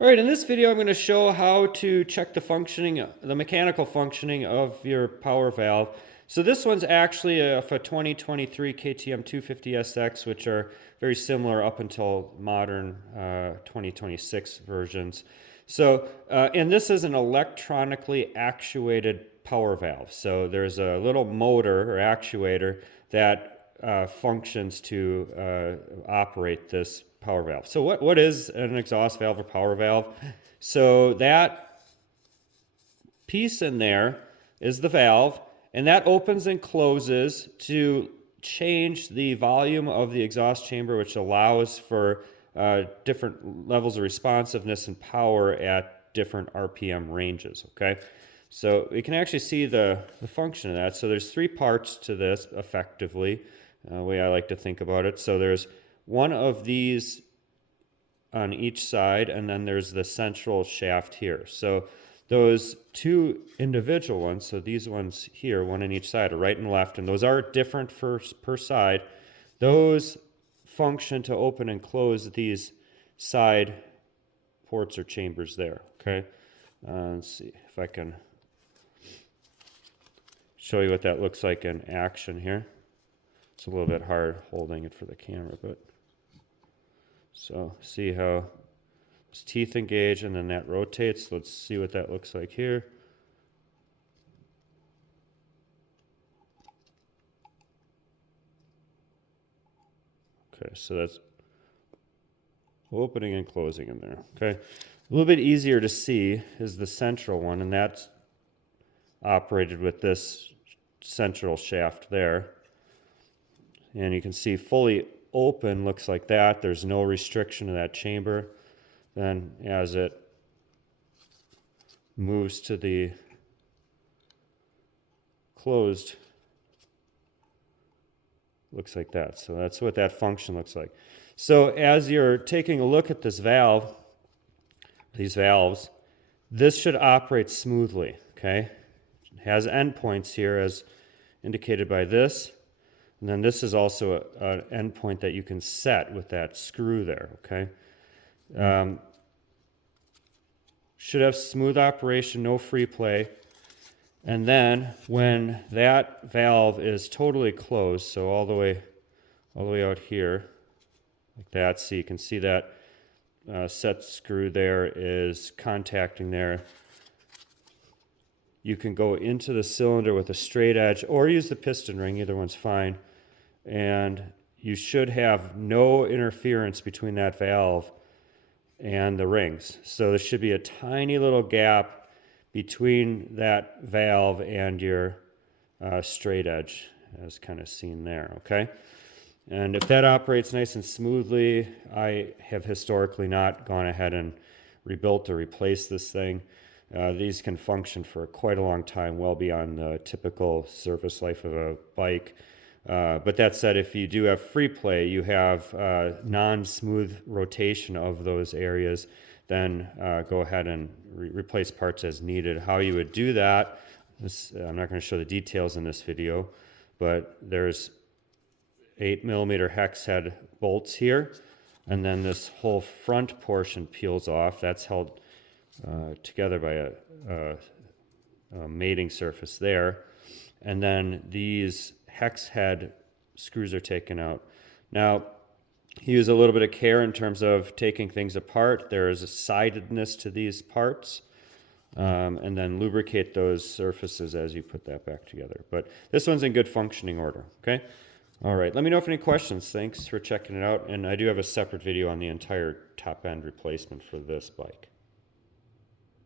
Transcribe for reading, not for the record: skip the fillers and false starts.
All right, in this video, I'm going to show how to check the mechanical functioning of your power valve. So this one's actually a 2023 KTM 250SX, which are very similar up until modern 2026 versions. So, and this is an electronically actuated power valve. So there's a little motor or actuator that functions to operate this power valve. So what is an exhaust valve or power valve? So that piece in there is the valve, and that opens and closes to change the volume of the exhaust chamber, which allows for different levels of responsiveness and power at different RPM ranges, okay? So we can actually see the function of that. So there's three parts to this, effectively, the way I like to think about it. So there's one of these on each side, and then there's the central shaft here. So those two individual ones, so these ones here, one on each side, are right and left, and those are different per side. Those function to open and close these side ports or chambers there, okay? Let's see if I can show you what that looks like in action here. It's a little bit hard holding it for the camera, but so see how those teeth engage and then that rotates. Let's see what that looks like here. Okay, so that's opening and closing in there. Okay, a little bit easier to see is the central one, and that's operated with this central shaft there. And you can see fully open looks like that. There's no restriction to that chamber. Then as it moves to the closed, looks like that. So that's what that function looks like. So as you're taking a look at this valve, these valves, this should operate smoothly, okay? It has endpoints here as indicated by this. And then this is also an endpoint that you can set with that screw there, okay? Should have smooth operation, no free play. And then when that valve is totally closed, so all the way out here, like that, so you can see that set screw there is contacting there. You can go into the cylinder with a straight edge or use the piston ring, either one's fine. And you should have no interference between that valve and the rings. So there should be a tiny little gap between that valve and your straight edge, as kind of seen there, okay? And if that operates nice and smoothly, I have historically not gone ahead and rebuilt or replaced this thing. These can function for quite a long time, well beyond the typical service life of a bike. But that said, if you do have free play, you have non-smooth rotation of those areas, then go ahead and replace parts as needed. How you would do that, I'm not going to show the details in this video, but there's 8mm hex head bolts here, and then this whole front portion peels off. That's held together by a mating surface there. And then these hex head screws are taken out. Now, use a little bit of care in terms of taking things apart. There is a sidedness to these parts, and then lubricate those surfaces as you put that back together. But this one's in good functioning order, okay? All right, let me know if any questions. Thanks for checking it out, and I do have a separate video on the entire top end replacement for this bike.